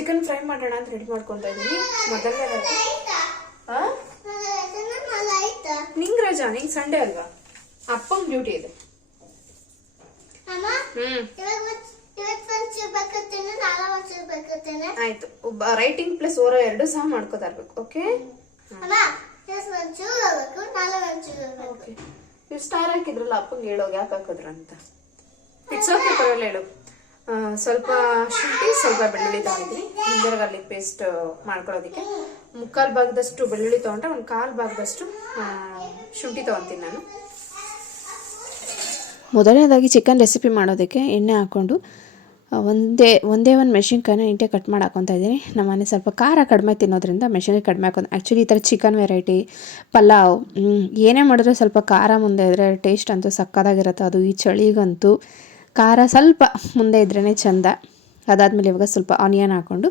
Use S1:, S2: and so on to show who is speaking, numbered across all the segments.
S1: Chicken fry ಮಾಡೋಣ ಅಂತ ready ಮಾಡ್ಕೊತಾ ಇದ್ದೀನಿ ಮೊದಲನೇದಾಗಿ? ನಿಂಗ್ ರಜಾ? ನಿಂಗ್ ಸಂಡೇ ಅಲ್ವಾ? ಅಪ್ಪಂಗ್ ಡ್ಯೂಟಿ ಇದೆ. ಆಯ್ತು. ಒಬ್ಬ ರೈಟಿಂಗ್ ಪ್ಲಸ್ ಓರೋ ಎರಡು ಸಹ ಮಾಡ್ಕೋತಾ ಇರ್ಬೇಕು ಓಕೆ ಓಕೆ ನೀವು ಸ್ಟಾರ್ ಹಾಕಿದ್ರಲ್ಲ ಅಪ್ಪಂಗೆ ಹೇಳೋಗಿ ಯಾಕೆ ಹಾಕಿದ್ರಂತ? ಇಟ್ಸ್ ಓಕೆ ಪರವಾಗಿಲ್ಲ ಹೇಳು. ಸ್ವಲ್ಪ ಶುಂಠಿ, ಸ್ವಲ್ಪ ಬೆಳ್ಳುಳ್ಳಿ ತಗೊಂಡಿದ್ದೀನಿ. ಜಿಂಜರ್ ಗಾರ್ಲಿಕ್ ಪೇಸ್ಟ್ ಮಾಡ್ಕೊಳ್ಳೋದಕ್ಕೆ. ಮುಕ್ಕಾಲು ಭಾಗದಷ್ಟು ಬೆಳ್ಳುಳ್ಳಿ ತೊಗೊಂಡ್ರೆ ಒಂದು ಕಾಲು ಭಾಗದಷ್ಟು ಶುಂಠಿ ತೊಗೊತೀನಿ ನಾನು.
S2: ಮೊದಲನೇದಾಗಿ ಚಿಕನ್ ರೆಸಿಪಿ ಮಾಡೋದಕ್ಕೆ ಎಣ್ಣೆ ಹಾಕ್ಕೊಂಡು ಒಂದೇ ಒಂದೇ ಒಂದು ಮೆಣಸಿನ್ಕಾಯಿನ ನೀಟಾಗಿ ಕಟ್ ಮಾಡಿ ಹಾಕೊತಾ ಇದ್ದೀನಿ. ನಮ್ಮನೆ ಸ್ವಲ್ಪ ಖಾರ ಕಡಿಮೆ ತಿನ್ನೋದ್ರಿಂದ ಮೆಣಸಿನ್ಕಾಯಿ ಕಡಿಮೆ ಹಾಕೊಂಡು ಆ್ಯಕ್ಚುಲಿ ಈ ಥರ ಚಿಕನ್ ವೆರೈಟಿ ಪಲಾವ್ ಏನೇ ಮಾಡಿದ್ರೆ ಸ್ವಲ್ಪ ಖಾರ ಮುಂದೆ ಇದ್ದರೆ ಟೇಸ್ಟ್ ಅಂತೂ ಸಕ್ಕತ್ತಾಗಿರುತ್ತೆ. ಅದು ಈ ಚಳಿಗಂತೂ. ಖಾರ ಸ್ವಲ್ಪ ಮುಂದೆ ಇದ್ರೇ ಚಂದ. ಅದಾದಮೇಲೆ ಇವಾಗ ಸ್ವಲ್ಪ ಆನಿಯನ್ ಹಾಕ್ಕೊಂಡು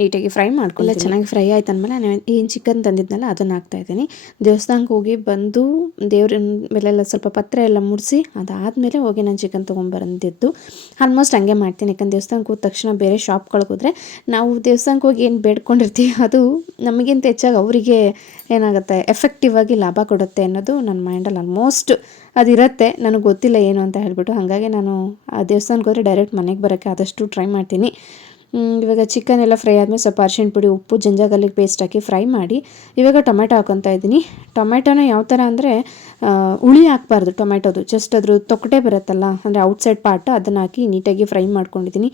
S2: ನೀಟಾಗಿ ಫ್ರೈ ಮಾಡ್ಕೊಳ್ಳಿ ಚೆನ್ನಾಗಿ ಫ್ರೈ ಆಯ್ತು ಅಂದಮೇಲೆ ನಾನು ಏನು ಚಿಕನ್ ತಂದಿದ್ನಲ್ಲ, ಅದನ್ನು ಹಾಕ್ತಾಯಿದ್ದೀನಿ ದೇವಸ್ಥಾನಕ್ಕೆ ಹೋಗಿ ಬಂದು ದೇವ್ರ ಮೇಲೆಲ್ಲ ಸ್ವಲ್ಪ ಪತ್ರೆ ಎಲ್ಲ ಮುಡಿಸಿ ಅದಾದಮೇಲೆ ಹೋಗಿ ನಾನು ಚಿಕನ್ ತೊಗೊಂಡ್ಬರಂದಿದ್ದು ಆಲ್ಮೋಸ್ಟ್ ಹಂಗೆ ಮಾಡ್ತೀನಿ, ಯಾಕಂದ್ರೆ ದೇವಸ್ಥಾನಕ್ಕೆ ಹೋದ ತಕ್ಷಣ ಬೇರೆ ಶಾಪ್ಗಳಿಗೆ ಹೋದರೆ ನಾವು ದೇವಸ್ಥಾನಕ್ಕೆ ಹೋಗಿ ಏನು ಬೇಡ್ಕೊಂಡಿರ್ತೀವಿ, ಅದು ನಮಗಿಂತ ಹೆಚ್ಚಾಗಿ ಅವರಿಗೆ ಏನಾಗುತ್ತೆ ಎಫೆಕ್ಟಿವ್ ಆಗಿ ಲಾಭ ಕೊಡುತ್ತೆ ಅನ್ನೋದು ನನ್ನ ಮೈಂಡಲ್ಲಿ ಆಲ್ಮೋಸ್ಟ್ ಅದಿರುತ್ತೆ. ನನಗೆ ಗೊತ್ತಿಲ್ಲ ಏನು ಅಂತ ಹೇಳ್ಬಿಟ್ಟು. ಹಾಗಾಗಿ ನಾನು ಆ ದೇವಸ್ಥಾನಕ್ಕೆ ಹೋದರೆ ಡೈರೆಕ್ಟ್ ಮನೆಗೆ ಬರೋಕ್ಕೆ ಆದಷ್ಟು ಟ್ರೈ ಮಾಡ್ತೀನಿ. ಇವಾಗ ಚಿಕನ್ ಎಲ್ಲ ಫ್ರೈ ಆದಮೇಲೆ ಸ್ವಲ್ಪ ಅರ್ಶಿಣ ಪುಡಿ, ಉಪ್ಪು ಜಂಜಾಗಲ್ಲಿಗೆ ಪೇಸ್ಟ್ ಹಾಕಿ ಫ್ರೈ ಮಾಡಿ, ಇವಾಗ ಟೊಮೆಟೊ ಹಾಕೊತಾ ಇದ್ದೀನಿ. ಟೊಮೆಟೊನ ಯಾವ ಥರ ಅಂದರೆ ಹುಳಿ ಹಾಕ್ಬಾರ್ದು ಟೊಮೆಟೊದು ಜಸ್ಟ್ ಅದ್ರ ತೊಕ್ಕಟೆ ಬರುತ್ತಲ್ಲ, ಅಂದರೆ ಔಟ್ಸೈಡ್ ಪಾರ್ಟ್ ಅದನ್ನು ಹಾಕಿ ನೀಟಾಗಿ ಫ್ರೈ ಮಾಡ್ಕೊಂಡಿದ್ದೀನಿ.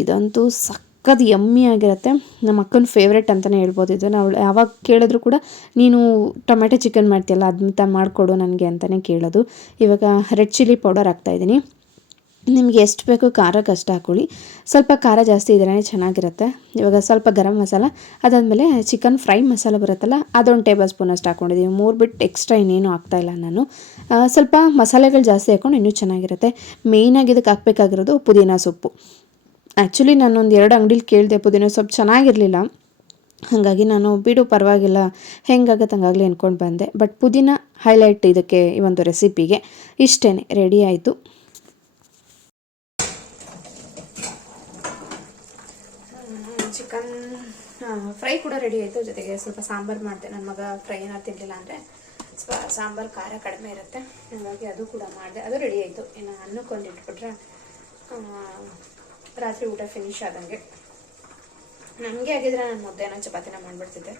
S2: ಇದಂತೂ ಸಕ್ಕದ ಯಮ್ಮಿ ಆಗಿರುತ್ತೆ. ನಮ್ಮ ಅಕ್ಕನ ಫೇವ್ರೇಟ್ ಅಂತಲೇ ಹೇಳ್ಬೋದು. ಇದು ನಾವು ಯಾವಾಗ ಕೇಳಿದ್ರು ಕೂಡ, ನೀನು ಟೊಮೆಟೊ ಚಿಕನ್ ಮಾಡ್ತೀಯಲ್ಲ ಅದನ್ನ ಮಾಡಿಕೊಡು ನನಗೆ ಅಂತಲೇ ಕೇಳೋದು. ಇವಾಗ ರೆಡ್ ಚಿಲ್ಲಿ ಪೌಡರ್ ಹಾಕ್ತಾಯಿದ್ದೀನಿ ನಿಮಗೆ ಎಷ್ಟು ಬೇಕು ಖಾರಕ್ಕೆ ಅಷ್ಟು ಹಾಕ್ಕೊಳ್ಳಿ ಸ್ವಲ್ಪ ಖಾರ ಜಾಸ್ತಿ ಇದ್ರೇ ಚೆನ್ನಾಗಿರುತ್ತೆ. ಇವಾಗ ಸ್ವಲ್ಪ ಗರಂ ಮಸಾಲ, ಅದಾದಮೇಲೆ ಚಿಕನ್ ಫ್ರೈ ಮಸಾಲ ಬರುತ್ತಲ್ಲ, ಅದೊಂದು ಟೇಬಲ್ ಸ್ಪೂನ್ ಅಷ್ಟು ಹಾಕ್ಕೊಂಡಿದ್ದೀವಿ ಮೂರು ಬಿಟ್ಟು ಎಕ್ಸ್ಟ್ರಾ ಇನ್ನೇನು ಹಾಕ್ತಾಯಿಲ್ಲ ನಾನು. ಸ್ವಲ್ಪ ಮಸಾಲೆಗಳು ಜಾಸ್ತಿ ಹಾಕ್ಕೊಂಡು ಇನ್ನೂ ಚೆನ್ನಾಗಿರುತ್ತೆ. ಮೇಯ್ನಾಗಿ ಇದಕ್ಕೆ ಹಾಕಬೇಕಾಗಿರೋದು ಪುದೀನ ಸೊಪ್ಪು. ಆ್ಯಕ್ಚುಲಿ ನಾನೊಂದು ಎರಡು ಅಂಗಡಿಲಿ ಕೇಳಿದೆ ಪುದೀನ ಸೊಪ್ಪು ಚೆನ್ನಾಗಿರಲಿಲ್ಲ. ಹಾಗಾಗಿ ನಾನು ಬಿಡು ಪರವಾಗಿಲ್ಲ ಹೆಂಗಾಗತ್ತೆ ಹಂಗಾಗಲಿ ಅಂದ್ಕೊಂಡು ಬಂದೆ. ಬಟ್ ಪುದೀನ ಹೈಲೈಟ್ ಇದಕ್ಕೆ ಈ ಒಂದು ರೆಸಿಪಿಗೆ ಇಷ್ಟೇ ರೆಡಿ ಆಯಿತು
S1: ಚಿಕನ್ ಫ್ರೈ ಕೂಡ ರೆಡಿ ಆಯಿತು. ಜೊತೆಗೆ ಸ್ವಲ್ಪ ಸಾಂಬಾರು ಮಾಡಿದೆ. ನನ್ನ ಮಗ ಫ್ರೈ ಏನಾದ್ರು ತಿನ್ನಲಿಲ್ಲ ಅಂದರೆ ಸ್ವ ಸಾಂಬಾರು, ಖಾರ ಕಡಿಮೆ ಇರುತ್ತೆ. ಹಾಗಾಗಿ ಅದು ಕೂಡ ಮಾಡಿದೆ. ಅದು ರೆಡಿ ಆಯಿತು. ಇನ್ನು ಅನ್ನಕ್ಕೊಂದು ಇಟ್ಬಿಟ್ರೆ ರಾತ್ರಿ ಊಟ ಫಿನಿಶ್ ಆದಂಗೆ. ನನಗೆ ಆಗಿದ್ರೆ ನಾನು ಮುದ್ದೆನ ಚಪಾತಿನ ಮಾಡಿಬಿಡ್ತಿದ್ದೆ.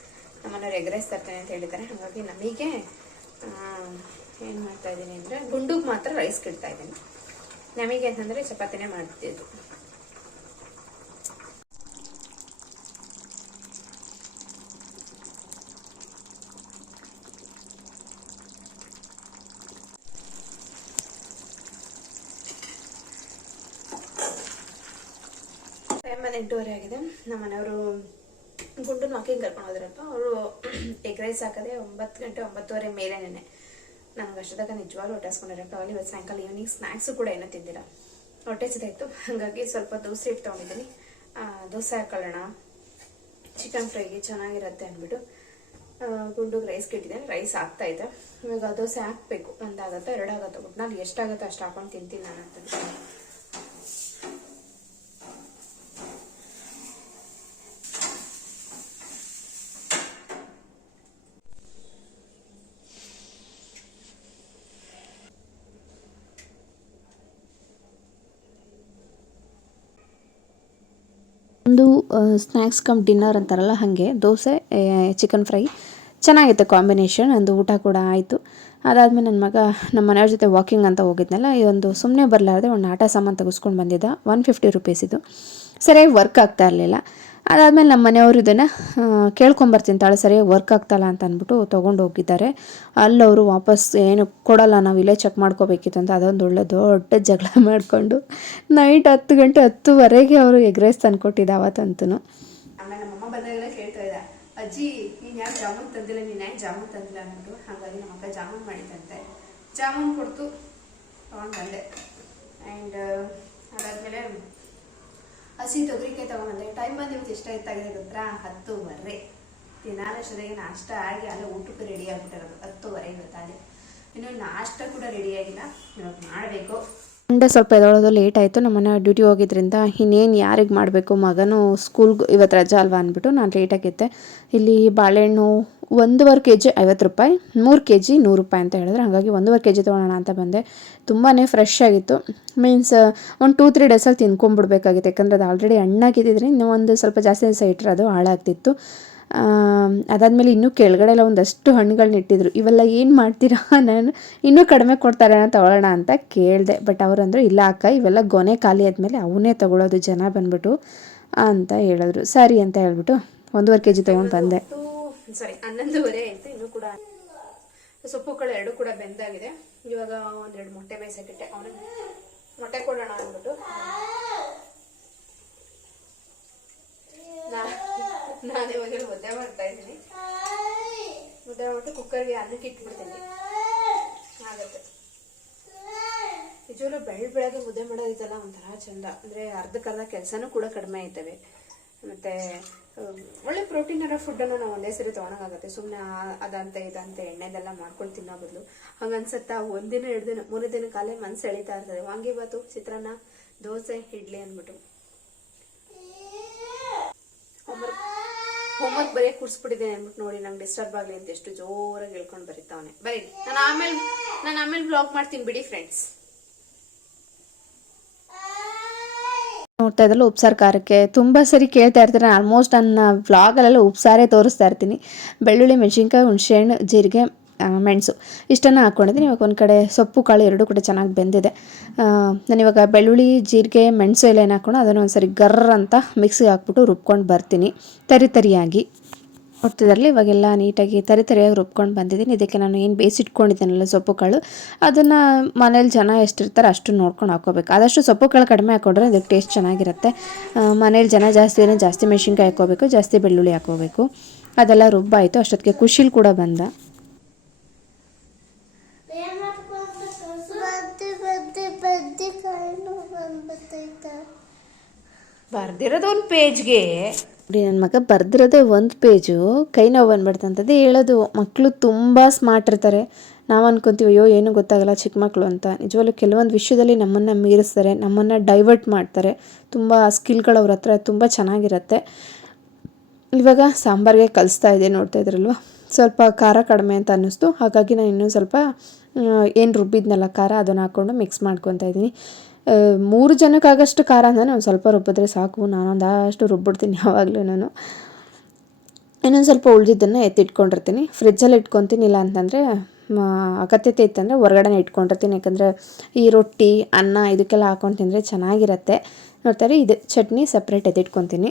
S1: ನಮ್ಮನೆಯವ್ರು ಎಗ್ ತರ್ತೇನೆ ಅಂತ ಹೇಳಿದ್ದಾರೆ. ಹಾಗಾಗಿ ನಮಗೆ ಏನು ಮಾಡ್ತಾ ಇದ್ದೀನಿ ಅಂದರೆ ಗುಂಡುಗೆ ಮಾತ್ರ ರೈಸ್ ಕಿಡ್ತಾ ಇದ್ದೀನಿ. ನಮಗೆ ಅಂತಂದರೆ ಚಪಾತಿನೇ ಮಾಡ್ತಿದ್ದು. ಅದು ಎಂಟೂವರೆ ಆಗಿದೆ. ನಮ್ಮ ಮನೆಯವರು ಗುಂಡು ವಾಕಿಂಗ್ ಕರ್ಕೊಂಡು ಹೋದ್ರಪ್ಪ. ಅವರು ಎಗ್ ರೈಸ್ ಹಾಕದೆ ಒಂಬತ್ತು ಗಂಟೆ ಒಂಬತ್ತುವರೆ ಮೇಲೆ ನೆನೆ. ನನಗೆ ಅಷ್ಟದಾಗ ನಿಜವಾಗ್ಲೂ ಹೊಟ್ಟೆ ಹಸ್ಕೊಂಡಿರಪ್ಪ. ಅಲ್ಲಿ ಇವತ್ತು ಸಾಯಂಕಾಲ ಈವ್ನಿಂಗ್ ಸ್ನ್ಯಾಕ್ಸು ಕೂಡ ಏನೂ ತಿಂದಿಲ್ಲ. ಹೊಟ್ಟೆ ಸಿದಾಯ್ತು ಹಾಗಾಗಿ ಸ್ವಲ್ಪ ದೋಸೆ ಇಟ್ಟು ತೊಗೊಂಡಿದ್ದೀನಿ. ದೋಸೆ ಹಾಕೊಳ್ಳೋಣ. ಚಿಕನ್ ಫ್ರೈಗೆ ಚೆನ್ನಾಗಿರುತ್ತೆ ಅಂದ್ಬಿಟ್ಟು ಗುಂಡುಗೆ ರೈಸ್ ಕಿಟ್ಟಿದೆ ರೈಸ್ ಆಗ್ತಾ ಇದೆ ಇವಾಗ ದೋಸೆ ಹಾಕಬೇಕು. ಒಂದಾಗತ್ತೋ ಎರಡಾಗತ್ತೋ ಬಿಟ್ಟು ನಾನು ಎಷ್ಟಾಗತ್ತೋ ಅಷ್ಟು ಹಾಕೊಂಡು ತಿಂತೀನಿ ನಾನು ಅಂತ
S2: ಒಂದು ಸ್ನ್ಯಾಕ್ಸ್ ಕಮ್ ಡಿನ್ನರ್ ಅಂತಾರಲ್ಲ ಹಾಗೆ, ದೋಸೆ ಚಿಕನ್ ಫ್ರೈ ಚೆನ್ನಾಗಿತ್ತು ಕಾಂಬಿನೇಷನ್ ಒಂದು ಊಟ ಕೂಡ ಆಯಿತು. ಅದಾದಮೇಲೆ ನನ್ನ ಮಗ ನಮ್ಮ ಮನೆಯವ್ರ ಜೊತೆ ವಾಕಿಂಗ್ ಅಂತ ಹೋಗಿದ್ನಲ್ಲ, ಇದೊಂದು ಸುಮ್ಮನೆ ಬರಲಾರ್ದೆ ಒಂದು ಆಟ ಸಾಮಾನು ತೆಗೆಸ್ಕೊಂಡು ಬಂದಿದ್ದ ಒನ್ ಫಿಫ್ಟಿ ರುಪೀಸಿದು ಸರಿಯಾಗಿ ವರ್ಕ್ ಆಗ್ತಾ ಇರಲಿಲ್ಲ. ಅದಾದಮೇಲೆ ನಮ್ಮ ಮನೆಯವರು ಇದನ್ನು ಕೇಳ್ಕೊಂಬರ್ತೀನಿ ತಾಳೆ, ಸರಿ ವರ್ಕ್ ಆಗ್ತಲ್ಲ ಅಂತ ಅಂದ್ಬಿಟ್ಟು ತೊಗೊಂಡು ಹೋಗಿದ್ದಾರೆ. ಅಲ್ಲಿ ಅವರು ವಾಪಸ್ ಏನು ಕೊಡಲ್ಲ, ನಾವು ಇಲ್ಲೇ ಚೆಕ್ ಮಾಡ್ಕೋಬೇಕಿತ್ತು ಅಂತ ಅದೊಂದು ಒಳ್ಳೆ ದೊಡ್ಡ ಜಗಳ ಮಾಡಿಕೊಂಡು ನೈಟ್ ಹತ್ತು ಗಂಟೆ ಹತ್ತುವರೆಗೆ ಅವರು ಎಗ್ ರೈಸ್ ತಂದ್ಕೊಟ್ಟಿದ್ದೆ ಅವತ್ತಂತೂ
S1: ನಮ್ಮಮ್ಮ ಅಜ್ಜಿ, ನೀನು ಯಾಕೆ ಜಾಮೂನ್ ತಂದಿಲ್ಲ, ನೀನು ಯಾಕೆ ಜಾಮೂನ್ ತಂದಿಲ್ಲ? ಅಂದ್ಬಿಟ್ಟು, ಹಾಗಾಗಿ ನಮ್ಮ ಅಕ್ಕ ಜಾಮೂನ್ ಮಾಡಿದಂತೆ ಜಾಮೂನ್ ಕೊಡ್ತು. ತೊಗೊಂಡು ಬಂದೆ. ಆ್ಯಂಡ್ ಅದಾದ್ಮೇಲೆ ಹಸಿ ತೊಗರಿಕಾಯಿ ತೊಗೊಂಡ್ರೆ ಟೈಮ್ ಬಂದು ಇವತ್ತು ಎಷ್ಟು ಆಯ್ತಾಗಿದೆ ಗೊತ್ತಾ? ಹತ್ತುವರೆ. ದಿನಾಲಷ್ಟೊತ್ತಿಗೆ ನಾಷ್ಟ ಆಗಿ ಅಲ್ಲೇ ಊಟಕ್ಕೆ ರೆಡಿ ಆಗ್ಬಿಟ್ಟಿರೋದು. ಹತ್ತುವರೆ ಗೊತ್ತಾದೆ ಇನ್ನು ನಾಷ್ಟ ಕೂಡ ರೆಡಿ ಆಗಿಲ್ಲ. ಇವಾಗ ಮಾಡಬೇಕು.
S2: ಸಂಡೇ ಸ್ವಲ್ಪ ಎದೊಳೋದು ಲೇಟ್ ಆಯಿತು. ನಮ್ಮನೆ ಡ್ಯೂಟಿ ಹೋಗಿದ್ರಿಂದ ಇನ್ನೇನು ಯಾರಿಗೆ ಮಾಡಬೇಕು? ಮಗನೂ ಸ್ಕೂಲ್ಗೆ ಇವತ್ತು ರಜಾ ಅಲ್ವಾ ಅಂದ್ಬಿಟ್ಟು ನಾನು ಲೇಟಾಗಿದ್ದೆ ಇಲ್ಲಿ ಬಾಳೆಹಣ್ಣು ಒಂದೂವರೆ ಕೆ ಜಿ ಐವತ್ತು ರೂಪಾಯಿ, ಮೂರು ಕೆ ಜಿ ನೂರು ರೂಪಾಯಿ ಅಂತ ಹೇಳಿದ್ರೆ ಹಾಗಾಗಿ ಒಂದೂವರೆ ಕೆ ಜಿ ತೊಗೊಳೋಣ ಅಂತ ಬಂದೆ. ತುಂಬಾ ಫ್ರೆಶ್ ಆಗಿತ್ತು. ಮೀನ್ಸ್ ಒಂದು ಟೂ ತ್ರೀ ಡೇಸಲ್ಲಿ ತಿನ್ಕೊಂಡ್ಬಿಡ್ಬೇಕಾಗಿತ್ತು. ಯಾಕಂದರೆ ಅದು ಆಲ್ರೆಡಿ ಹಣ್ಣಾಗಿದ್ದಿದ್ರೆ ಇನ್ನೂ ಒಂದು ಸ್ವಲ್ಪ ಜಾಸ್ತಿ ದಿವಸ ಇಟ್ಟರೆ ಅದು ಹಾಳಾಗ್ತಿತ್ತು. ಅದಾದಮೇಲೆ ಇನ್ನೂ ಕೆಳಗಡೆ ಎಲ್ಲ ಒಂದಷ್ಟು ಹಣ್ಣುಗಳನ್ನ ಇಟ್ಟಿದ್ರು. ಇವೆಲ್ಲ ಏನು ಮಾಡ್ತೀರಾ? ನಾನು ಇನ್ನೂ ಕಡಿಮೆ ಕೊಡ್ತಾರೆ ತಗೊಳ್ಳೋಣ ಅಂತ ಕೇಳಿದೆ. ಬಟ್ ಅವರಂದರು ಇಲ್ಲ ಅಕ್ಕ, ಇವೆಲ್ಲ ಗೊನೆ ಖಾಲಿ ಆದಮೇಲೆ ಅವನ್ನೇ ತಗೊಳ್ಳೋದು. ಜನ ಬಂದ್ಬಿಟ್ಟು, ಅಂತ ಹೇಳಿದ್ರು. ಸರಿ ಅಂತ ಹೇಳ್ಬಿಟ್ಟು ಒಂದೂವರೆ ಕೆ ಜಿ ತೊಗೊಂಡು ಬಂದೆ.
S1: ಸಾರಿ ಹನ್ನೊಂದುವರೆ ಆಯಿತು ಇನ್ನೂ ಕೂಡ ಸೊಪ್ಪುಗಳು ಎರಡು ಕೂಡ ಬೆಂದಾಗಿದೆ. ಇವಾಗ ಒಂದೆರಡು ಮೊಟ್ಟೆ ಬೇಯಿಸಕ್ಕಿಟ್ಟೆ ಅವನಿಗೆ ಮೊಟ್ಟೆ ಕೊಡೋಣ ಅಂದ್ಬಿಟ್ಟು. ನಾನು ಇವಾಗ ಮುದ್ದೆ ಮಾಡ್ತಾ ಇದ್ದೀನಿ. ಮುದ್ದೆ ಮಾಡ್ಬಿಟ್ಟು ಕುಕ್ಕರ್ಗೆ ಅನ್ನಕ್ಕೆ ಇಟ್ಬಿಡ್ತೀನಿ. ಆಗತ್ತೆ. ನಿಜವಲ್ಲೂ ಬೆಳ್ ಬೆಳಗ್ಗೆ ಮುದ್ದೆ ಮಾಡೋದಿದೆಲ್ಲ ಒಂಥರ ಚಂದ. ಅಂದರೆ ಅರ್ಧಕ್ಕರ್ಧ ಕೆಲಸನೂ ಕೂಡ ಕಡಿಮೆ ಆಯ್ತವೆ. ಮತ್ತು ಒಳ್ಳೆ ಪ್ರೋಟೀನ್ ಇರೋ ಫುಡ್ಡನ್ನು ನಾವು ಒಂದೇ ಸರಿ ತೊಗೊಳಂಗಾಗತ್ತೆ ಸುಮ್ಮನೆ ಅದಂತೆ, ಇದಂತೆ ಎಣ್ಣೆದೆಲ್ಲ ಮಾಡ್ಕೊಂಡು ತಿನ್ನೋ ಬದಲು. ಹಂಗನ್ಸತ್ತಾ ಒಂದಿನ ಎರಡು ದಿನ, ಮೂರು ದಿನ ಕಾಲೇ ಮನ್ಸು ಎಳಿತಾ ಇರ್ತದೆ. ವಾಂಗಿಬಾತು ಚಿತ್ರಾನ್ನ, ದೋಸೆ, ಇಡ್ಲಿ ಅಂದ್ಬಿಟ್ಟು. ಹೋಮ್ವರ್ಕ್ ಹೋಮ್ವರ್ಕ್ ಬರೀ ಕೂರ್ಸ್ಬಿಟ್ಟಿದ್ದೇನೆ ಅಂದ್ಬಿಟ್ಟು ನೋಡಿ, ನಂಗೆ ಡಿಸ್ಟರ್ಬ್ ಆಗಲಿ ಅಂತ ಎಷ್ಟು ಜೋರಾಗಿ ಹೇಳ್ಕೊಂಡು ಬರೀತಾವನೆ. ಬರೀ, ನಾನು ಆಮೇಲೆ ನಾನು ಆಮೇಲೆ ಬ್ಲಾಗ್ ಮಾಡ್ತೀನಿ ಬಿಡಿ ಫ್ರೆಂಡ್ಸ್
S2: ನೋಡ್ತಾ ಇದ್ದಲ್ಲ ಉಪ್ಸಾರು ಖಾರಕ್ಕೆ ತುಂಬ ಸರಿ ಕೇಳ್ತಾ ಇರ್ತಾರೆ. ಆಲ್ಮೋಸ್ಟ್ ನನ್ನ ವ್ಲಾಗಲ್ಲೆಲ್ಲ ಉಪ್ಸಾರೇ ತೋರಿಸ್ತಾ ಇರ್ತೀನಿ. ಬೆಳ್ಳುಳ್ಳಿ, ಮೆಣಸಿನ್ಕಾಯಿ, ಹುಣಸೆಹಣ್ಣು, ಜೀರಿಗೆ ಮೆಣಸು ಇಷ್ಟನ್ನು ಹಾಕ್ಕೊಂಡಿದ್ದೀನಿ. ಇವಾಗ ಒಂದು ಕಡೆ ಸೊಪ್ಪು, ಕಾಳು ಎರಡೂ ಕೂಡ ಚೆನ್ನಾಗಿ ಬೆಂದಿದೆ. ನಾನು ಇವಾಗ ಬೆಳ್ಳುಳ್ಳಿ, ಜೀರಿಗೆ, ಮೆಣಸು ಎಲ್ಲ ಏನು ಹಾಕ್ಕೊಂಡು ಅದನ್ನು ಒಂದ್ಸರಿ ಗರ್ರ ಅಂತ ಮಿಕ್ಸಿಗೆ ಹಾಕ್ಬಿಟ್ಟು ರುಬ್ಕೊಂಡು ಬರ್ತೀನಿ. ತರಿ ತರಿಯಾಗಿ. ಹೊಟ್ಟದಲ್ಲಿ ಇವಾಗೆಲ್ಲ ನೀಟಾಗಿ ತರಿ ತರಿಯಾಗಿ ರುಬ್ಕೊಂಡು ಬಂದಿದ್ದೀನಿ. ಇದಕ್ಕೆ ನಾನು ಏನು ಬೇಯಿಸಿಟ್ಕೊಂಡಿದ್ದೀನಲ್ಲ ಸೊಪ್ಪುಗಳು ಅದನ್ನು ಮನೇಲಿ ಜನ ಎಷ್ಟಿರ್ತಾರೆ ಅಷ್ಟು ನೋಡ್ಕೊಂಡು ಹಾಕೋಬೇಕು ಆದಷ್ಟು ಸೊಪ್ಪುಗಳು ಕಡಿಮೆ ಹಾಕೊಂಡ್ರೆ ಇದಕ್ಕೆ ಟೇಸ್ಟ್ ಚೆನ್ನಾಗಿರುತ್ತೆ. ಮನೇಲಿ ಜನ ಜಾಸ್ತಿ ಏನೋ ಜಾಸ್ತಿ ಮೆಣಸಿನ್ಕಾಯಿ ಹಾಕೋಬೇಕು ಜಾಸ್ತಿ ಬೆಳ್ಳುಳ್ಳಿ ಹಾಕೋಬೇಕು ಅದೆಲ್ಲ ರುಬ್ಬಾಯಿತು. ಅಷ್ಟೊತ್ತಿಗೆ ಖುಷಿಲಿ ಕೂಡ ಬಂದ.
S1: ಬರ್ದಿರೋದು ಒಂದು ಪೇಜ್ಗೆ
S2: ನೋಡಿ ನನ್ನ ಮಗ ಬರ್ದಿರೋದೇ ಒಂದು ಪೇಜು ಕೈ ನೋವು ಬಂದ್ಬಿಡ್ತಂತದ್ದು ಹೇಳೋದು. ಮಕ್ಕಳು ತುಂಬ ಸ್ಮಾರ್ಟ್ ಇರ್ತಾರೆ. ನಾವು ಅನ್ಕೊತೀವಿ, ಅಯ್ಯೋ, ಏನೂ ಗೊತ್ತಾಗಲ್ಲ ಚಿಕ್ಕ ಮಕ್ಕಳು ಅಂತ. ನಿಜವಾಗ್ಲೂ ಕೆಲವೊಂದು ವಿಷಯದಲ್ಲಿ ನಮ್ಮನ್ನು ಮೀರಿಸ್ತಾರೆ, ನಮ್ಮನ್ನು ಡೈವರ್ಟ್ ಮಾಡ್ತಾರೆ. ತುಂಬ ಸ್ಕಿಲ್ಗಳು ಅವ್ರ ಹತ್ರ ತುಂಬ ಚೆನ್ನಾಗಿರುತ್ತೆ. ಇವಾಗ ಸಾಂಬಾರಿಗೆ ಕಲಿಸ್ತಾ ಇದೆ ನೋಡ್ತಾ ಇದ್ರಲ್ವ? ಸ್ವಲ್ಪ ಖಾರ ಕಡಿಮೆ ಅಂತ ಅನ್ನಿಸ್ತು. ಹಾಗಾಗಿ ನಾನು ಇನ್ನೂ ಸ್ವಲ್ಪ ಏನು ರುಬ್ಬಿದ್ನಲ್ಲ ಖಾರ, ಅದನ್ನು ಹಾಕ್ಕೊಂಡು ಮಿಕ್ಸ್ ಮಾಡ್ಕೊತಾ ಇದ್ದೀನಿ. ಮೂರು ಜನಕ್ಕಾಗಷ್ಟು ಖಾರ ಅಂದರೆ ಒಂದು ಸ್ವಲ್ಪ ರುಬ್ಬಿದ್ರೆ ಸಾಕು. ನಾನೊಂದಷ್ಟು ರುಬ್ಬಿಡ್ತೀನಿ ಯಾವಾಗಲೂ ನಾನು. ಇನ್ನೊಂದು ಸ್ವಲ್ಪ ಉಳಿದಿದ್ದನ್ನು ಎತ್ತಿಟ್ಕೊಂಡಿರ್ತೀನಿ. ಫ್ರಿಜ್ಜಲ್ಲಿ ಇಟ್ಕೊತೀನಿ, ಇಲ್ಲ ಅಂತಂದರೆ ಅಗತ್ಯತೆ ಇತ್ತಂದರೆ ಹೊರಗಡೆನೇ ಇಟ್ಕೊಂಡಿರ್ತೀನಿ. ಯಾಕಂದರೆ ಈ ರೊಟ್ಟಿ, ಅನ್ನ ಇದಕ್ಕೆಲ್ಲ ಹಾಕೊಂಡು ತಿಂದರೆ ಚೆನ್ನಾಗಿರುತ್ತೆ. ನೋಡ್ತಾರೆ ಇದು ಚಟ್ನಿ ಸಪ್ರೇಟ್ ಎತ್ತಿಟ್ಕೊತೀನಿ.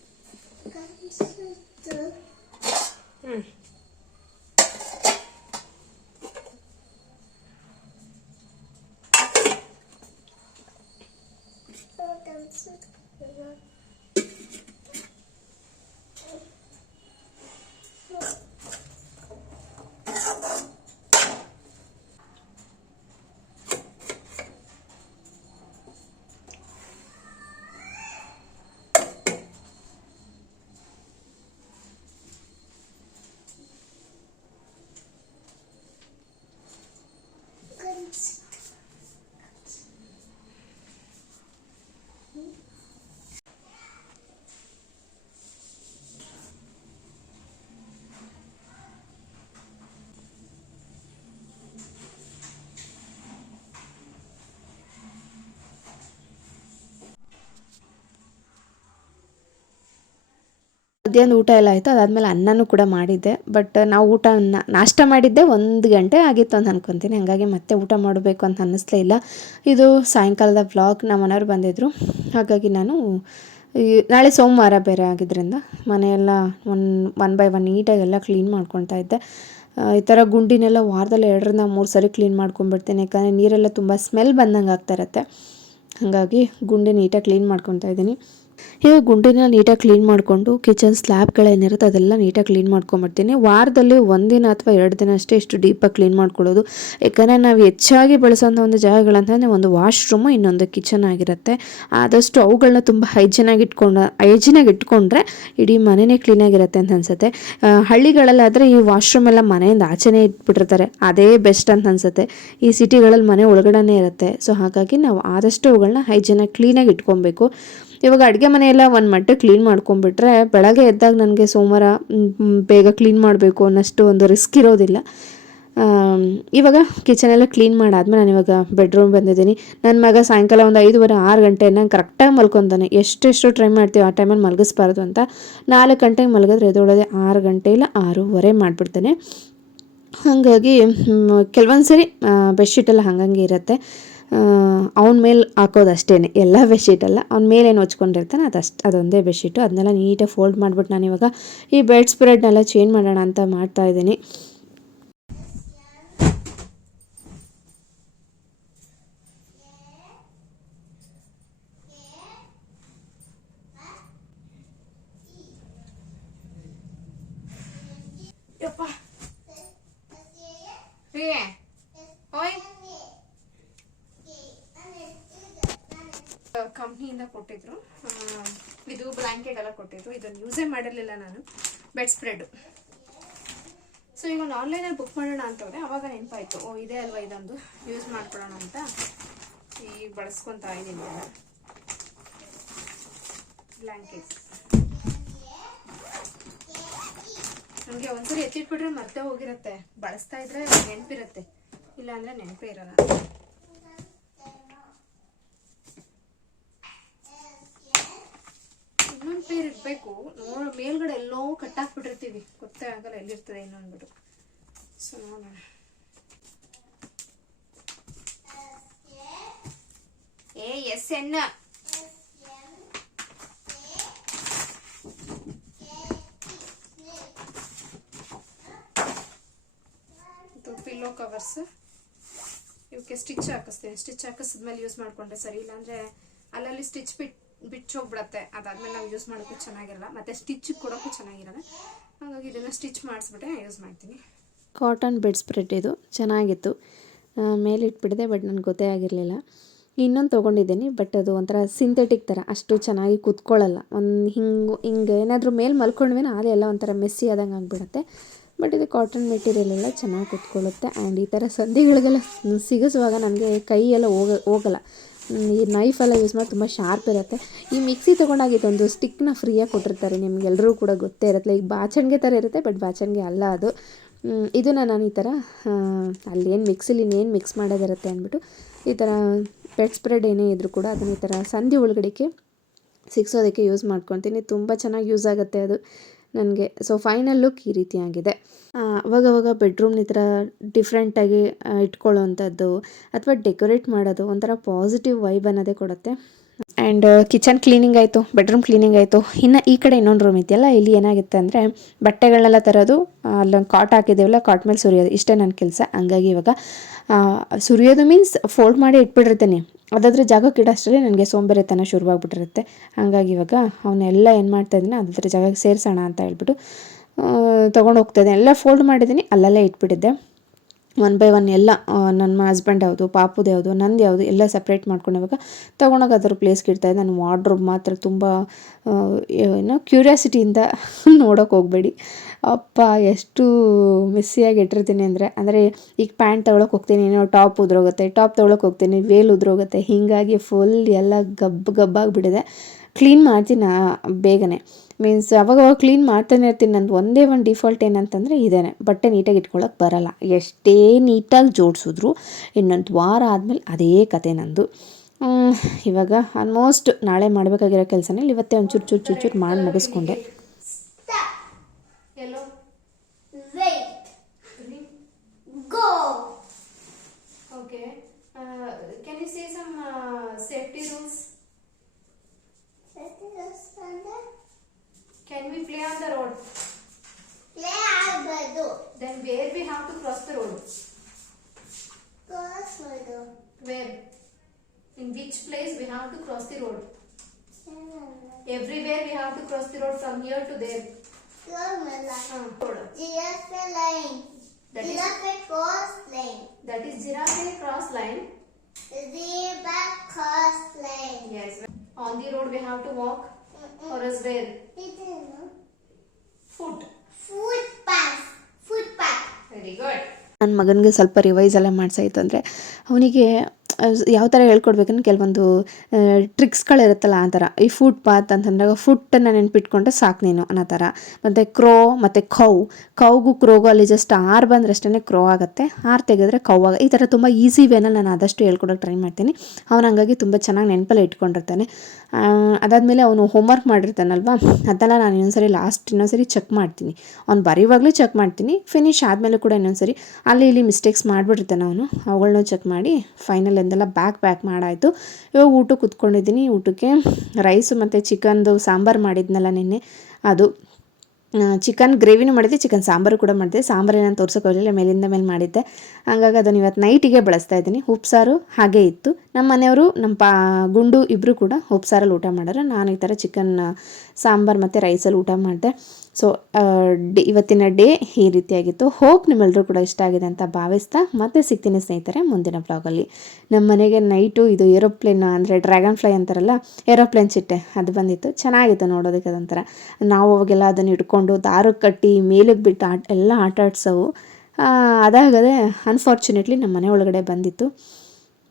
S2: ಮಧ್ಯಾಹ್ನ ಊಟ ಎಲ್ಲ ಆಯಿತು, ಅದಾದಮೇಲೆ ಅನ್ನನೂ ಕೂಡ ಮಾಡಿದ್ದೆ. ಬಟ್ ನಾವು ಊಟ ನಾಷ್ಟ ಮಾಡಿದ್ದೆ ಒಂದು ಗಂಟೆ ಆಗಿತ್ತು ಅಂತ ಅನ್ಕೊತೀನಿ. ಹಾಗಾಗಿ ಮತ್ತೆ ಊಟ ಮಾಡಬೇಕು ಅಂತ ಅನ್ನಿಸ್ಲೇ ಇಲ್ಲ. ಇದು ಸಾಯಂಕಾಲದ ಬ್ಲಾಗ್ ನಮ್ಮ ಮನೆಯವ್ರು ಬಂದಿದ್ದರು ಹಾಗಾಗಿ ನಾನು ನಾಳೆ ಸೋಮವಾರ ಬೇರೆ ಆಗಿದ್ದರಿಂದ ಮನೆಯೆಲ್ಲ ಒನ್ ಒನ್ ಬೈ ಒನ್ ನೀಟಾಗಿ ಎಲ್ಲ ಕ್ಲೀನ್ ಮಾಡ್ಕೊತಾ ಇದ್ದೆ. ಈ ಥರ ಗುಂಡಿನೆಲ್ಲ ವಾರದಲ್ಲಿ ಎರಡರಿಂದ ಮೂರು ಸರಿ ಕ್ಲೀನ್ ಮಾಡ್ಕೊಂಡ್ಬಿಡ್ತೀನಿ. ಯಾಕಂದರೆ ನೀರೆಲ್ಲ ತುಂಬ ಸ್ಮೆಲ್ ಬಂದಂಗೆ ಆಗ್ತಾ ಇರತ್ತೆ. ಹಾಗಾಗಿ ಗುಂಡಿ ನೀಟಾಗಿ ಕ್ಲೀನ್ ಮಾಡ್ಕೊತಾ ಇದ್ದೀನಿ. ಈಗ ಗುಂಡಿನ ನೀಟಾಗಿ ಕ್ಲೀನ್ ಮಾಡಿಕೊಂಡು ಕಿಚನ್ ಸ್ಲ್ಯಾಬ್ಗಳೇನಿರುತ್ತೆ ಅದೆಲ್ಲ ನೀಟಾಗಿ ಕ್ಲೀನ್ ಮಾಡ್ಕೊಂಬಿಡ್ತೀನಿ. ವಾರದಲ್ಲಿ ಒಂದಿನ ಅಥವಾ ಎರಡು ದಿನ ಅಷ್ಟೇ ಇಷ್ಟು ಡೀಪಾಗಿ ಕ್ಲೀನ್ ಮಾಡ್ಕೊಳ್ಳೋದು. ಯಾಕಂದರೆ ನಾವು ಹೆಚ್ಚಾಗಿ ಬಳಸೋಂಥ ಒಂದು ಜಾಗಗಳಂತಂದರೆ ಒಂದು ವಾಶ್ರೂಮು, ಇನ್ನೊಂದು ಕಿಚನ್ ಆಗಿರುತ್ತೆ. ಆದಷ್ಟು ಅವುಗಳನ್ನ ತುಂಬ ಹೈಜಿನಾಗಿ ಇಟ್ಕೊಂಡು ಹೈಜಿನಾಗಿ ಇಟ್ಕೊಂಡ್ರೆ ಇಡೀ ಮನೆಯೇ ಕ್ಲೀನಾಗಿರುತ್ತೆ ಅಂತ ಅನ್ಸುತ್ತೆ. ಹಳ್ಳಿಗಳಲ್ಲಾದರೆ ಈ ವಾಶ್ರೂಮ್ ಎಲ್ಲ ಮನೆಯಿಂದ ಆಚೆನೇ ಇಟ್ಬಿಟ್ಟಿರ್ತಾರೆ. ಅದೇ ಬೆಸ್ಟ್ ಅಂತ ಅನ್ಸುತ್ತೆ. ಈ ಸಿಟಿಗಳಲ್ಲಿ ಮನೆ ಒಳಗಡೆನೇ ಇರುತ್ತೆ. ಸೊ ಹಾಗಾಗಿ ನಾವು ಆದಷ್ಟು ಅವುಗಳನ್ನ ಹೈಜಿನಾಗಿ ಕ್ಲೀನಾಗಿ ಇಟ್ಕೊಬೇಕು. ಇವಾಗ ಅಡುಗೆ ಮನೆಯೆಲ್ಲ ಒಂದು ಮಟ್ಟ ಕ್ಲೀನ್ ಮಾಡ್ಕೊಂಡ್ಬಿಟ್ರೆ ಬೆಳಗ್ಗೆ ಎದ್ದಾಗ ನನಗೆ ಸೋಮವಾರ ಬೇಗ ಕ್ಲೀನ್ ಮಾಡಬೇಕು ಅನ್ನೋಷ್ಟು ಒಂದು ರಿಸ್ಕ್ ಇರೋದಿಲ್ಲ. ಇವಾಗ ಕಿಚನ್ ಎಲ್ಲ ಕ್ಲೀನ್ ಮಾಡಾದ್ಮೇಲೆ ನಾನು ಇವಾಗ ಬೆಡ್ರೂಮ್ ಬಂದಿದ್ದೀನಿ. ನನ್ನ ಮಗ ಸಾಯಂಕಾಲ ಒಂದು ಐದುವರೆ, ಆರು ಗಂಟೆನ ಕರೆಕ್ಟಾಗಿ ಮಲ್ಕೊತಾನೆ ಎಷ್ಟೆಷ್ಟು ಟ್ರೈ ಮಾಡ್ತೀವಿ ಆ ಟೈಮಲ್ಲಿ ಮಲಗಿಸ್ಬಾರ್ದು ಅಂತ. ನಾಲ್ಕು ಗಂಟೆಗೆ ಮಲಗಿದ್ರೆ ಎದೊಳದೆ ಆರು ಗಂಟೆ ಇಲ್ಲ, ಆರೂವರೆ ಮಾಡಿಬಿಡ್ತಾನೆ. ಹಾಗಾಗಿ ಕೆಲವೊಂದು ಸರಿ ಬೆಡ್ಶೀಟೆಲ್ಲ ಹಂಗಂಗೆ ಇರುತ್ತೆ. ಅವನ ಮೇಲೆ ಹಾಕೋದು ಅಷ್ಟೇ ಎಲ್ಲ ಬೆಡ್ಶೀಟಲ್ಲ ಅವ್ನ ಮೇಲೆ ಏನು ಹೊಚ್ಕೊಂಡಿರ್ತಾನೆ ಅಷ್ಟು ಅದೊಂದೇ ಬೆಡ್ಶೀಟು ಅದನ್ನೆಲ್ಲ ನೀಟಾಗಿ ಫೋಲ್ಡ್ ಮಾಡಿಬಿಟ್ಟು ನಾನು ಇವಾಗ ಈ ಬೆಡ್ ಸ್ಪ್ರೆಡ್ನೆಲ್ಲ ಚೇಂಜ್ ಮಾಡೋಣ ಅಂತ ಮಾಡ್ತಾ ಇದ್ದೀನಿ
S1: ರೀ ಓಯ್ ಕಂಪ್ನಿಯಿಂದ ಕೊಟ್ಟಿದ್ರು ಆ, ಇದು ಬ್ಲ್ಯಾಂಕೆಟ್ ಎಲ್ಲ ಕೊಟ್ಟಿದ್ರು ಇದನ್ನು ಯೂಸೇ ಮಾಡಿರಲಿಲ್ಲ ನಾನು. ಬೆಡ್ ಸ್ಪ್ರೆಡ್ ಸೊ ಈಗ ಒಂದು ಆನ್ಲೈನಲ್ಲಿ ಬುಕ್ ಮಾಡೋಣ ಅಂತ ಹೋದೆ. ಅವಾಗ ನೆನಪಾಯಿತು. ಓ, ಇದೆ ಅಲ್ವಾ ಇದೊಂದು? ಯೂಸ್ ಮಾಡ್ಕೊಳ್ಳೋಣ ಅಂತ. ಈಗ ಬಳಸ್ಕೊತಾ ಇದ್ದೀನಿ ಬ್ಲ್ಯಾಂಕೆಟ್ ನಮಗೆ ಒಂದ್ಸರಿ ಎತ್ತಿಟ್ಬಿಟ್ರೆ ಮತ್ತೆ ಹೋಗಿರುತ್ತೆ. ಬಳಸ್ತಾ ಇದ್ರೆ ನೆನಪಿರುತ್ತೆ. ಇಲ್ಲ ಅಂದ್ರೆ ನೆನಪೇ ಇರಲ್ಲ ಇನ್ನೊಂದು ಪೇರ್ ಇರ್ಬೇಕು ನೋಡ ಮೇಲ್ಗಡೆ ಎಲ್ಲೋ ಕಟ್ಟಾಕ್ಬಿಟ್ಟಿರ್ತೀವಿ. ಗೊತ್ತೇ ಆಗಲ್ಲ ಎಲ್ಲಿರ್ತದೆ ಇನ್ನೊಂದ್ಬಿಟ್ಟು ಸೊ ನೋಡೋಣ. A, S, N. Pillow covers. ಇವಕ್ಕೆ ಸ್ಟಿಚ್ ಹಾಕಿಸ್ತೀನಿ. ಸ್ಟಿಚ್ ಹಾಕಿಸಿದ್ಮೇಲೆ ಯೂಸ್ ಮಾಡ್ಕೊಂಡ್ರೆ ಸರಿ. ಇಲ್ಲಾಂದ್ರೆ ಅಲ್ಲಲ್ಲಿ ಸ್ಟಿಚ್ ಬಿಟ್ ಬಿಚ್ಚೋಗ್ಬಿಡತ್ತೆ. ಅದಾದ್ಮೇಲೆ ನಾವು ಯೂಸ್ ಮಾಡೋಕ್ಕೂ ಚೆನ್ನಾಗಿರಲ್ಲ. ಮತ್ತೆ ಸ್ಟಿಚ್ ಕೊಡೋಕ್ಕೂ ಚೆನ್ನಾಗಿರಲ್ಲ. ಹಾಗಾಗಿ ಇದನ್ನ ಸ್ಟಿಚ್ ಮಾಡಿಸ್ಬಿಟ್ಟೆ ಯೂಸ್ ಮಾಡ್ತೀನಿ.
S2: ಕಾಟನ್ ಬೆಡ್ ಸ್ಪ್ರೆಡ್ ಇದು ಚೆನ್ನಾಗಿತ್ತು. ಆ, ಮೇಲೆ ಇಟ್ಬಿಟ್ಟಿದೆ ಬಟ್ ನನಗೆ ಗೊತ್ತೇ ಆಗಿರಲಿಲ್ಲ. ಇನ್ನೊಂದು ತೊಗೊಂಡಿದ್ದೀನಿ ಬಟ್ ಅದು ಒಂಥರ ಸಿಂಥೆಟಿಕ್ ಥರ ಅಷ್ಟು ಚೆನ್ನಾಗಿ ಕೂತ್ಕೊಳ್ಳಲ್ಲ ಒಂದು ಹಿಂಗೆ ಹಿಂಗೆ ಏನಾದರೂ ಮೇಲೆ ಮಲ್ಕೊಂಡ್ವಿ ಅದೇ ಎಲ್ಲ ಒಂಥರ ಮೆಸ್ಸಿ ಆದಂಗೆ ಆಗಿಬಿಡುತ್ತೆ. ಬಟ್ ಇದು ಕಾಟನ್ ಮೆಟೀರಿಯಲ್ ಎಲ್ಲ ಚೆನ್ನಾಗಿ ಕೂತ್ಕೊಳ್ಳುತ್ತೆ. ಆ್ಯಂಡ್ ಈ ಥರ ಸಂಧಿಗಳಿಗೆಲ್ಲ ಸಿಗಿಸುವಾಗ ನನಗೆ ಕೈಯೆಲ್ಲ ಹೋಗ ಹೋಗಲ್ಲ. ಈ ನೈಫೆಲ್ಲ ಯೂಸ್ ಮಾಡಿ ತುಂಬ ಶಾರ್ಪ್ ಇರುತ್ತೆ. ಈ ಮಿಕ್ಸಿ ತೊಗೊಂಡಾಗ ಇದೊಂದು ಸ್ಟಿಕ್ನ ಫ್ರೀಯಾಗಿ ಕೊಟ್ಟಿರ್ತಾರೆ ನಿಮಗೆಲ್ಲರೂ ಕೂಡ ಗೊತ್ತೇ ಇರುತ್ತೆ. ಈಗ ಬಾಚಣಿಗೆ ಥರ ಇರುತ್ತೆ ಬಟ್ ಬಾಚಣಿಗೆ ಅಲ್ಲ ಅದು. ಇದನ್ನು ನಾನು ಈ ಥರ ಅಲ್ಲೇನು ಮಿಕ್ಸಿಲಿ ಇನ್ನೇನು ಮಿಕ್ಸ್ ಮಾಡೋದಿರುತ್ತೆ ಅಂದ್ಬಿಟ್ಟು ಈ ಥರ ಬೆಡ್ ಸ್ಪ್ರೆಡ್ ಏನೇ ಇದ್ದರೂ ಕೂಡ ಅದನ್ನ ಈ ಥರ ಸಂಧಿ ಒಳಗಡೆಗೆ ಸಿಕ್ಸೋದಕ್ಕೆ ಯೂಸ್ ಮಾಡ್ಕೊತೀನಿ. ತುಂಬ ಚೆನ್ನಾಗಿ ಯೂಸ್ ಆಗುತ್ತೆ ಅದು. ನನಗೆ. ಸೊ ಫೈನಲ್ ಲುಕ್ ಈ ರೀತಿಯಾಗಿದೆ ಅವಾಗವಾಗ ಬೆಡ್ರೂಮ್ನ ಈ ಥರ ಡಿಫ್ರೆಂಟಾಗಿ ಇಟ್ಕೊಳ್ಳೋವಂಥದ್ದು ಅಥವಾ ಡೆಕೋರೇಟ್ ಮಾಡೋದು ಒಂಥರ ಪಾಸಿಟಿವ್ ವೈಬ್ ಅನ್ನೋದೇ ಕೊಡುತ್ತೆ. ಆ್ಯಂಡ್ ಕಿಚನ್ ಕ್ಲೀನಿಂಗ್ ಆಯಿತು ಬೆಡ್ರೂಮ್ ಕ್ಲೀನಿಂಗ್ ಆಯಿತು. ಇನ್ನು ಈ ಕಡೆ ಇನ್ನೊಂದು ರೂಮ್ ಇದೆಯಲ್ಲ ಇಲ್ಲಿ ಏನಾಗುತ್ತೆ ಅಂದರೆ ಬಟ್ಟೆಗಳನ್ನೆಲ್ಲ ತರೋದು ಅಲ್ಲೊಂದು ಕಾಟ್ ಹಾಕಿದ್ದೇವಲ್ಲ ಕಾಟ್ ಮೇಲೆ ಸುರಿಯೋದು. ಇಷ್ಟೇ ನನ್ನ ಕೆಲಸ. ಹಂಗಾಗಿ ಇವಾಗ ಸುರಿಯೋದು ಮೀನ್ಸ್ ಫೋಲ್ಡ್ ಮಾಡಿ ಇಟ್ಬಿಟ್ಟಿರ್ತೀನಿ. ಅದಾದ್ರೆ ಜಾಗಕ್ಕೆ ಇಡೋಷ್ಟರಲ್ಲಿ ನನಗೆ ಸೋಂಬೇರಿತನ ಶುರುವಾಗ್ಬಿಟ್ಟಿರುತ್ತೆ. ಹಾಗಾಗಿ ಇವಾಗ ಅವನ್ನೆಲ್ಲ ಏನು ಮಾಡ್ತಾ ಇದ್ದೀನಿ ಅದ್ರ ಜಾಗಕ್ಕೆ ಸೇರಿಸೋಣ ಅಂತ ಹೇಳ್ಬಿಟ್ಟು ತೊಗೊಂಡು ಹೋಗ್ತಾ ಇದ್ದೀನಿ ಎಲ್ಲ ಫೋಲ್ಡ್ ಮಾಡಿದ್ದೀನಿ ಅಲ್ಲಲ್ಲೇ ಇಟ್ಬಿಟ್ಟಿದ್ದೆ. ಒನ್ ಬೈ ಒನ್ ಎಲ್ಲ ನನ್ನ ಹಸ್ಬೆಂಡ್ ಯಾವುದು, ಪಾಪುದು ಯಾವುದು, ನಂದು ಯಾವುದು ಎಲ್ಲ ಸಪ್ರೇಟ್ ಮಾಡ್ಕೊಂಡು ಇವಾಗ ತೊಗೊಂಡೋಗಿ ಅದ್ರ ಪ್ಲೇಸ್ಗೆ ಇಡ್ತಾಯಿದ್ದೆ ನನ್ನ ವಾರ್ಡ್ರೋಬ್ ಮಾತ್ರ ತುಂಬ ಏನು ಕ್ಯೂರಿಯಾಸಿಟಿಯಿಂದ ನೋಡೋಕೆ ಹೋಗಬೇಡಿ. ಅಪ್ಪ, ಎಷ್ಟು ಮೆಸ್ಸಿಯಾಗಿ ಇಟ್ಟಿರ್ತೀನಿ ಅಂದರೆ ಅಂದರೆ ಈಗ ಪ್ಯಾಂಟ್ ತೊಗೊಳಕ್ಕೆ ಹೋಗ್ತೀನಿ, ಏನೋ ಟಾಪ್ ಉದ್ರೋಗುತ್ತೆ ಟಾಪ್ ತೊಗೊಳಕ್ಕೆ ಹೋಗ್ತೀನಿ ವೇಲ್ ಉದ್ರೋಗುತ್ತೆ, ಹೀಗಾಗಿ ಫುಲ್ ಎಲ್ಲ ಗಬ್ಬು ಗಬ್ಬಾಗಿಬಿಟ್ಟಿದೆ ಕ್ಲೀನ್ ಮಾಡ್ತೀನಿ ಬೇಗನೆ. ಮೀನ್ಸ್ ಅವಾಗವಾಗ ಕ್ಲೀನ್ ಮಾಡ್ತಾನೆ ಇರ್ತೀನಿ, ನಂದು ಒಂದೇ ಒಂದು ಡಿಫಾಲ್ಟ್ ಏನಂತಂದರೆ ಇದೇ ಬಟ್ಟೆ ನೀಟಾಗಿ ಇಟ್ಕೊಳ್ಳೋಕೆ ಬರಲ್ಲ. ಎಷ್ಟೇ ನೀಟಾಗಿ ಜೋಡಿಸಿದ್ರು ಇನ್ನೊಂದು ವಾರ ಆದಮೇಲೆ ಅದೇ ಕತೆ ನಂದು. ಇವಾಗ ಆಲ್ಮೋಸ್ಟ್ ನಾಳೆ ಮಾಡಬೇಕಾಗಿರೋ ಕೆಲಸನೇ, ಇವತ್ತೇ ಒಂಚೂರು ಚೂರು ಚೂರು ಚೂರು ಮಾಡಿ ಮುಗಿಸ್ಕೊಂಡೆ
S1: have to cross the road. Everywhere we have to cross the road from here to there. Uh, road.
S3: Giraffe line.
S1: That is-
S3: Giraffe cross line.
S1: That is giraffe cross line.
S3: Zebra cross line.
S1: Yes. On the road we have to walk. Or else where? Foot.
S3: Foot path. Foot path.
S1: Very good.
S2: ನನ್ನ ಮಗನಿಗೆ ಸ್ವಲ್ಪ revise ಎಲ್ಲ ಮಾಡಿಸಾಯಿತು ಅಂದರೆ ಅವನಿಗೆ ಯಾವ ಥರ ಹೇಳ್ಕೊಡ್ಬೇಕಂದ್ರೆ ಕೆಲವೊಂದು ಟ್ರಿಕ್ಸ್ಗಳಿರುತ್ತಲ್ಲ ಆ ಥರ ಈ ಫುಟ್ ಪಾತ್ ಅಂತಂದಾಗ ಫುಟ್ಟನ್ನು ನೆನ್ಪಿಟ್ಕೊಂಡ್ರೆ ಸಾಕು ನೀನು ಅನ್ನೋ ಥರ ಮತ್ತು ಕ್ರೋ ಮತ್ತು ಕೌ ಕೌಗೂ ಕ್ರೋಗೂ ಅಲ್ಲಿ ಜಸ್ಟ್ ಆರು ಬಂದರೆ ಅಷ್ಟೇ ಕ್ರೋ ಆಗುತ್ತೆ. ಆರು ತೆಗೆದ್ರೆ ಕೌ ಆಗ ಈ ಥರ ತುಂಬ ಈಸಿ ವೇನಲ್ಲಿ ನಾನು ಆದಷ್ಟು ಹೇಳ್ಕೊಡೋಕೆ ಟ್ರೈ ಮಾಡ್ತೀನಿ. ಅವನು ಹಂಗಾಗಿ ತುಂಬ ಚೆನ್ನಾಗಿ ನೆನಪಲ್ಲಿ ಇಟ್ಕೊಂಡಿರ್ತಾನೆ. ಅದಾದಮೇಲೆ ಅವನು ಹೋಮ್ವರ್ಕ್ ಮಾಡಿರ್ತಾನಲ್ವಾ? ಅದನ್ನ ನಾನು ಇನ್ನೊಂದ್ಸರಿ ಲಾಸ್ಟ್ ಇನ್ನೊಂದ್ಸರಿ ಚೆಕ್ ಮಾಡ್ತೀನಿ. ಅವ್ನು ಬರೆಯುವಾಗಲೂ ಚೆಕ್ ಮಾಡ್ತೀನಿ. ಫಿನಿಶ್ ಆದಮೇಲೆ ಕೂಡ ಇನ್ನೊಂದ್ಸರಿ. ಅಲ್ಲಿ ಇಲ್ಲಿ ಮಿಸ್ಟೇಕ್ಸ್ ಮಾಡಿಬಿಟ್ಟಿರ್ತಾನೆ ಅವನು. ಅವುಗಳನ್ನೂ ಚೆಕ್ ಮಾಡಿ ಫೈನಲ್ ಎಂದೆಲ್ಲ ಬ್ಯಾಕ್ ಬ್ಯಾಕ್ ಮಾಡಾಯಿತು. ಇವಾಗ ಊಟಕ್ಕೆ ಕುತ್ಕೊಂಡಿದ್ದೀನಿ. ಊಟಕ್ಕೆ ರೈಸು ಮತ್ತು ಚಿಕನ್ದು ಸಾಂಬಾರು ಮಾಡಿದ್ನಲ್ಲ ನಿನ್ನೆ. ಅದು ಚಿಕನ್ ಗ್ರೇವಿನೂ ಮಾಡಿದ್ದೆ, ಚಿಕನ್ ಸಾಂಬಾರು ಕೂಡ ಮಾಡಿದೆ ಸಾಂಬಾರು ನಾನು ತೋರ್ಸೋಕೆ ಹೋಗಲಿಲ್ಲ, ಮೇಲಿಂದ ಮೇಲೆ ಮಾಡಿದ್ದೆ. ಹಂಗಾಗಿ ಅದನ್ನು ಇವತ್ತು ನೈಟಿಗೆ ಬಳಸ್ತಾ ಇದ್ದೀನಿ. ಉಪ್ಸಾರು ಹಾಗೇ ಇತ್ತು. ನಮ್ಮ ಮನೆಯವರು, ನಮ್ಮ ಪಾ, ಗುಂಡು ಇಬ್ಬರು ಕೂಡ ಉಪ್ಸಾರಲ್ಲಿ ಊಟ ಮಾಡಿದ್ರೆ. ನಾನು ಈ ಥರ ಚಿಕನ್, ಸಾಂಬಾರು ಮತ್ತು ರೈಸಲ್ಲಿ ಊಟ ಮಾಡಿದೆ. ಸೊ ಡೇ ಇವತ್ತಿನ ಡೇ ಈ ರೀತಿಯಾಗಿತ್ತು. ಹೋಪ್ ನಿಮ್ಮೆಲ್ಲರೂ ಕೂಡ ಇಷ್ಟ ಆಗಿದೆ ಅಂತ ಭಾವಿಸ್ತಾ ಮತ್ತೆ ಸಿಗ್ತೀನಿ ಸ್ನೇಹಿತರೆ ಮುಂದಿನ ಬ್ಲಾಗಲ್ಲಿ ನಮ್ಮ ಮನೆಗೆ ನೈಟು ಇದು ಏರೋಪ್ಲೇನ್ ಅಂದರೆ ಡ್ರ್ಯಾಗನ್ ಫ್ಲೈ ಅಂತಾರಲ್ಲ ಏರೋಪ್ಲೇನ್ ಚಿಟ್ಟೆ ಅದು ಬಂದಿತ್ತು. ಚೆನ್ನಾಗಿತ್ತು ನೋಡೋದಕ್ಕೆ ಅದೊಂಥರ. ನಾವು ಅವಾಗೆಲ್ಲ ಅದನ್ನು ಇಟ್ಕೊಂಡು ದಾರಕ್ಕೆ ಕಟ್ಟಿ ಮೇಲಕ್ಕೆ ಬಿಟ್ಟು ಆಟ ಎಲ್ಲ ಆಟ ಆಡ್ಸೋವು. ಅದಾಗದೆ ಅನ್ಫಾರ್ಚುನೇಟ್ಲಿ ನಮ್ಮ ಮನೆ ಒಳಗಡೆ ಬಂದಿತ್ತು.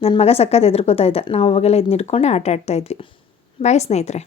S2: ನನ್ನ ಮಗ ಸಖತ್ ಎದುರ್ಕೋತಾ ಇದ್ದ. ನಾವು ಅವಾಗೆಲ್ಲ ಇದನ್ನ ಇಟ್ಕೊಂಡೆ ಆಟ ಆಡ್ತಾ ಇದ್ವಿ. ಬಾಯ್ ಸ್ನೇಹಿತರೆ.